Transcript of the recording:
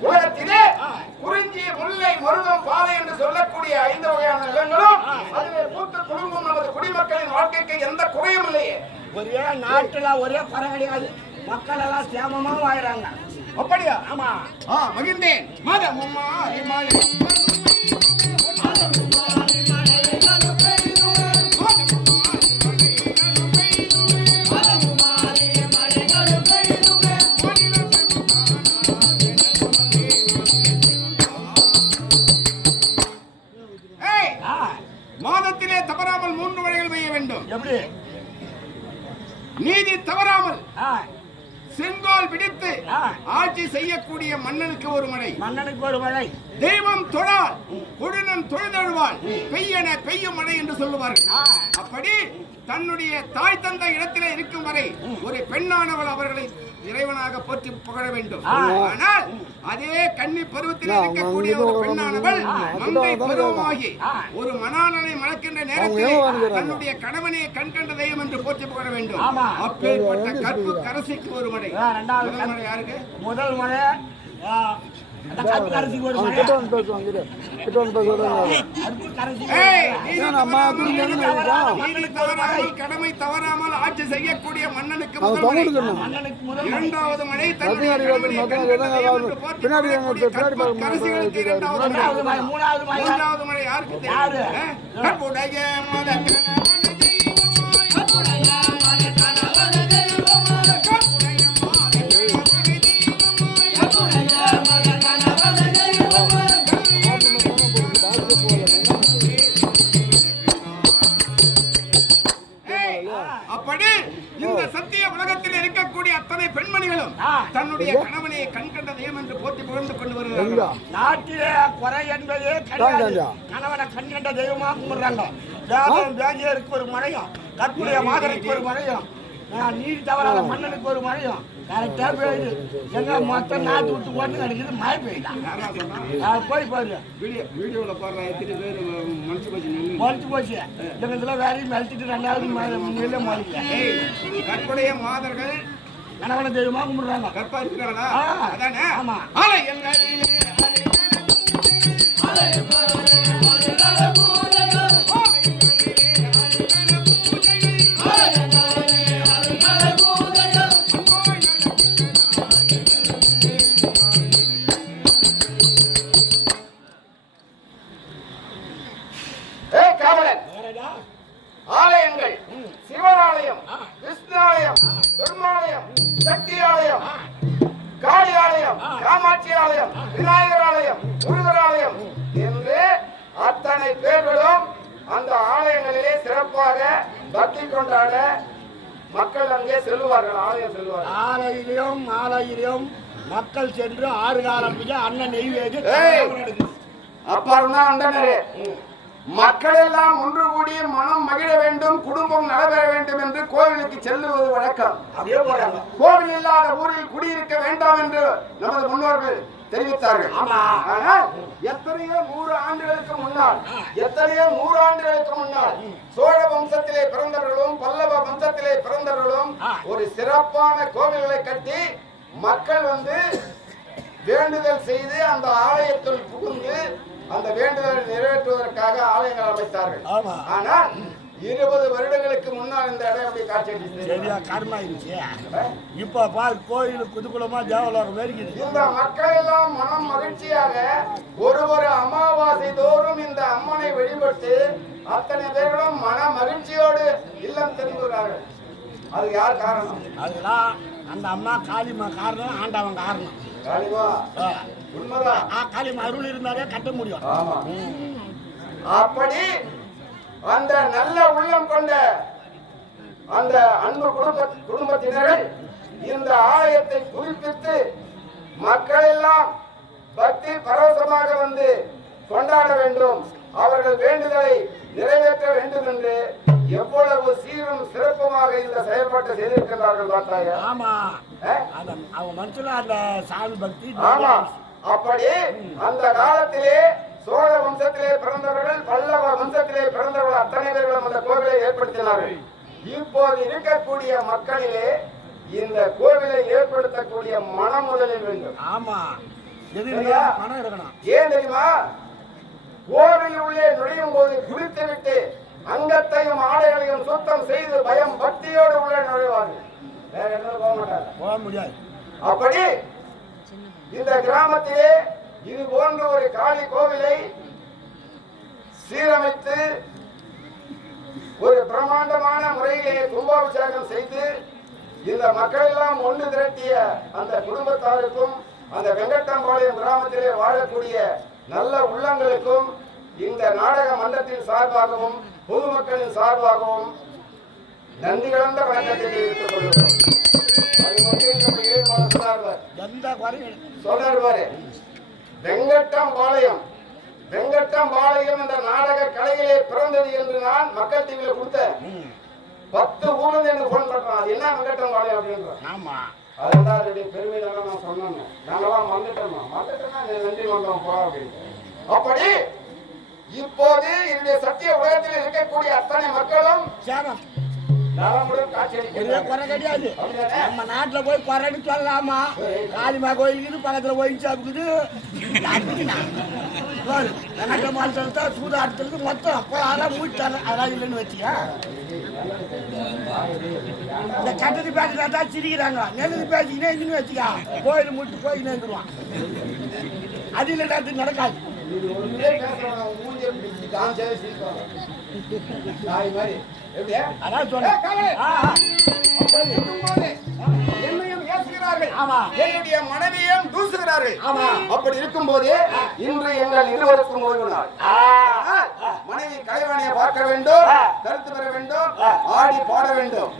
உலகத்திலே குறிஞ்சி முல்லை மருதம் பாலை என்று சொல்லக்கூடிய ஐந்து வகையான நிலங்களும் அதிலே பூத்து குடும்பம் நமது குடிமக்களின் வாழ்க்கைக்கு எந்த குறையும் இல்லையே. ஒரே நாட்டுல ஒரே குறை கிடையாது மக்கள் எல்லாம் சேமமா வாழுறாங்க. அப்படியா? ஆமா. ஆ மகிழ்ந்தேன். மதமும் மாறி மாறி. மாதத்திலே தவறாமல் மூன்று வழிகள் பெய்ய வேண்டும். எப்படி? நீதி தவறாமல் செங்கோல் விடுத்து ஆ. ஆட்சி செய்யக்கூடிய மன்னனுக்கு ஒரு மழை மன்னனுக்கு ஒரு மழை தெய்வம் தொழால் கொடுனன் தொழுதழுவாள் பெய்யன பெய்யும் மழை என்று சொல்லுவார்கள். அப்படி தன்னுடைய தாய் தந்த இடத்திலே இருக்கும் வரை ஒரு பெண்ணானவள் அவர்களை இறைவனாக போற்றி புகழ வேண்டும். ஆனால் அதே கன்னி பருவத்தில் இருக்கக்கூடிய ஒரு பெண்ணானவள் மங்கை பருவமாகி. ஒரு மணாளனை மணக்கின்ற நேரத்தில் தன்னுடைய கணவனை கண்கண்ட தெய்வம் என்று போற்றி புகழ வேண்டும். அப்பேற்பட்ட கற்பு கரசிக்கு ஒரு மழை யாருக்கு? முதல் மழை மழை மழை. கடமை தவறாமல் ஆட்சி செய்யக்கூடிய மன்னனுக்கு மழை. மழை இரண்டாவது மழை தன்னுடைய மத்திய கணவனை மத்திய இந்த சத்திய உலகத்தில் இருக்கக்கூடிய அத்தனை பெண்மணிகளும். தன்னுடைய கணவனை கண்கண்ட தெய்வம் என்று போற்றி புகழ்ந்து கொண்டு வருகிறார்கள். நாட்டிலே குறை என்பதே. கணவனை கண்கண்ட தெய்வமா கும்பிடுறாங்க. வேதம் வேதியருக்கு ஒரு மழையும் கற்புடைய மாதருக்கு ஒரு மழையும் ஆ, நீதி தவறாத மன்னனுக்கு ஒரு மழையும் கரெக்டா பெய்யுது எங்க மொத்தம் நாட்டு விட்டு போட்டு கிடைக்குது மழை பெய்யுதான்? ஆ, போய் பாரு வீடியோ வீடியோல போடுற எத்தனை பேர் மனசு போச்சு? மொழிச்சு போச்சு எங்க இதுல வேறையும் மெல்த்திட்டு ரெண்டாவது நெல்ல மொழிக்கல ஏய், கற்புடைய மாதர்கள் கணவனை தெய்வமா கும்பிடுறாங்க கற்பா இருக்கிறாங்களா. அதானே ஆமா. ஆலை எங்களிலே ஆலயங்கள் சிவனாலயம் விஷ்ணாலயம் பெருமாலயம் சக்தி ஆலயம் காளி ஆலயம் காமாட்சி ஆலயம் விநாயகர் ஆலயம் முருகர் ஆலயம் என்று அத்தனை பேர்களும் அந்த ஆலயங்களிலே சிறப்பாக பக்தி கொண்டாட மக்கள் அங்கே செல்வார்கள் ஆலயம் செல்வார்கள் ஆலையிலும் ஆலையிலும் மக்கள் சென்று ஆறு காலம் அண்ணன் நெய்வேதி அப்புறம் தான் மக்கள் எல்லாம் ஒன்று கூடி மனம் மகிழ வேண்டும் குடும்பம் நடைபெற வேண்டும் என்று கோவிலுக்கு செல்லுவது வழக்கம் கோவில் இல்லாத ஊரில் குடியிருக்க வேண்டாம் என்று நமது முன்னோர்கள் தெரிவித்தார்கள். ஆனால் எத்தனையோ நூறு ஆண்டுகளுக்கு முன்னால் எத்தனையோ நூறு ஆண்டுகளுக்கு முன்னால் சோழ வம்சத்திலே பிறந்தவர்களும் பல்லவ வம்சத்திலே பிறந்தவர்களும். ஒரு சிறப்பான கோவில்களை கட்டி மக்கள் வந்து வேண்டுதல் செய்து அந்த ஆலயத்தில் புகுந்து அந்த வேண்டுதலை நிறைவேற்றுவதற்காக ஆலயங்கள் அமைத்தார்கள். ஆனால் இருபது வருடங்களுக்கு முன்னால் இந்த இடம் எப்படி காட்சி? சரியா கர்மா இருந்துச்சு இப்ப பாரு கோயில் குதுகுலமா தேவலோகம் மேற்குது இந்த மக்கள் எல்லாம் மனம் மகிழ்ச்சியாக ஒரு ஒரு அமாவாசை தோறும் இந்த அம்மனை வழிபட்டு அத்தனை பேர்களும் மன மகிழ்ச்சியோடு இல்லம் திரும்புகிறார்கள். அது யார் காரணம்? அதெல்லாம் அந்த அம்மா காளிமா காரணம் ஆண்டவன் காரணம். காளிமா. உண்மைதான். ஆ, காளியம்மா அருள் இருந்தாலே கட்ட முடியும். அப்படி அந்த நல்ல உள்ளம் கொண்ட அந்த அன்பு குடும்ப குடும்பத்தினர்கள் இந்த ஆலயத்தை புதுப்பித்து மக்கள் எல்லாம் பக்தி பரவசமாக வந்து கொண்டாட வேண்டும். அவர்கள் வேண்டுதலை நிறைவேற்ற வேண்டும் என்று எவ்வளவு சீரும் சிறப்புமாக இந்த செயல்பாட்டை செய்திருக்கிறார்கள் பார்த்தாயா ஆமா. அஹ்? அந்த அவங்க மனசுல அந்த சாமி பக்தி ஆமா. அப்படி அந்த காலத்திலே சோழ வம்சத்திலே பிறந்தவர்கள் வம்சத்திலே பிறந்தவர்கள் அத்தனை பேர்களும் அந்த கோவிலை ஏற்படுத்தினார்கள். இப்போது இருக்கக்கூடிய மக்களிலே இந்த கோவிலை ஏற்படுத்தக்கூடிய மனம் முதலில் வேண்டும். ஆமா. ஏன் தெரியுமா? கோவில் உள்ளே நுழையும் போது குளித்துவிட்டு அங்கத்தையும் ஆடைகளையும் சுத்தம் செய்து பயம் பக்தியோடு உள்ளே நுழைவார்கள். வேற எதுவும் போக மாட்டாங்க. போக முடியாது. அப்படி இந்த கிராமத்திலே இது போன்ற ஒரு காளி கோவிலை சீரமைத்து ஒரு பிரம்மாண்டமான முறையிலே கும்பாபிஷேகம் செய்து இந்த மக்கள் எல்லாம் ஒன்று திரட்டிய அந்த குடும்பத்தாருக்கும் அந்த வெங்கட்டாம்பாளையம் கிராமத்திலே வாழக்கூடிய நல்ல உள்ளங்களுக்கும் இந்த நாடக மன்றத்தின் சார்பாகவும் பொதுமக்களின் சார்பாகவும் நன்றி கலந்த வணக்கத்தை தெரிவித்துக் கொள்கிறோம். அது மட்டும் நம்ம ஏழு வெங்கட்டாம்பாளையம் வெங்கட்டாம்பாளையம் என்ற நாடக கலையிலே பிறந்தது என்று நான் மக்கள் டிவியில கொடுத்தேன். ம். பத்து ஊர்ல எனக்கு போன் பண்றான் அது என்ன வெங்கட்டாம்பாளையம் அப்படின்றான் ஆமா. அதுதான் அதனுடைய பெருமை தானே நான் சொன்னேன். நாங்களாம் மறந்துட்டோமா? மறந்துட்டோம்னா நன்றி மன்றம் போ அப்படின்னு. அப்படி இப்போது என்னுடைய சத்திய உலகத்தில் இருக்கக்கூடிய அத்தனை மக்களும் சேரம் ஒரே குறை கிடையாது. நம்ம நாட்டுல போய் குறைன்னு சொல்லலாமா காளிமா கோயிலுக்கு பக்கத்துல போய் சாப்பிடுது கணக்க மாற்றத்தை சூதாட்டத்துக்கு மொத்தம் அப்போ அதெல்லாம் மூட்டாங்க அதெல்லாம் இல்லைன்னு வச்சுக்க. இந்த கட்டது பேசுறதா தான் சிரிக்கிறாங்க. நெல்லு பேசிக்கினே இதுன்னு வச்சுக்க. கோயில் மூட்டு போய் நேர்ந்துருவான் அது இல்லை அது நடக்காது. என்னுடைய மனைவியையும் தூசுகிறார்கள். ஆமா. அப்படி இருக்கும்போது இன்று எங்கள் இருவருக்கும் ஓய்வு நாள் மனைவி கலைவாணியை பார்க்க வேண்டும் கருத்து பெற வேண்டும் ஆடி பாட வேண்டும்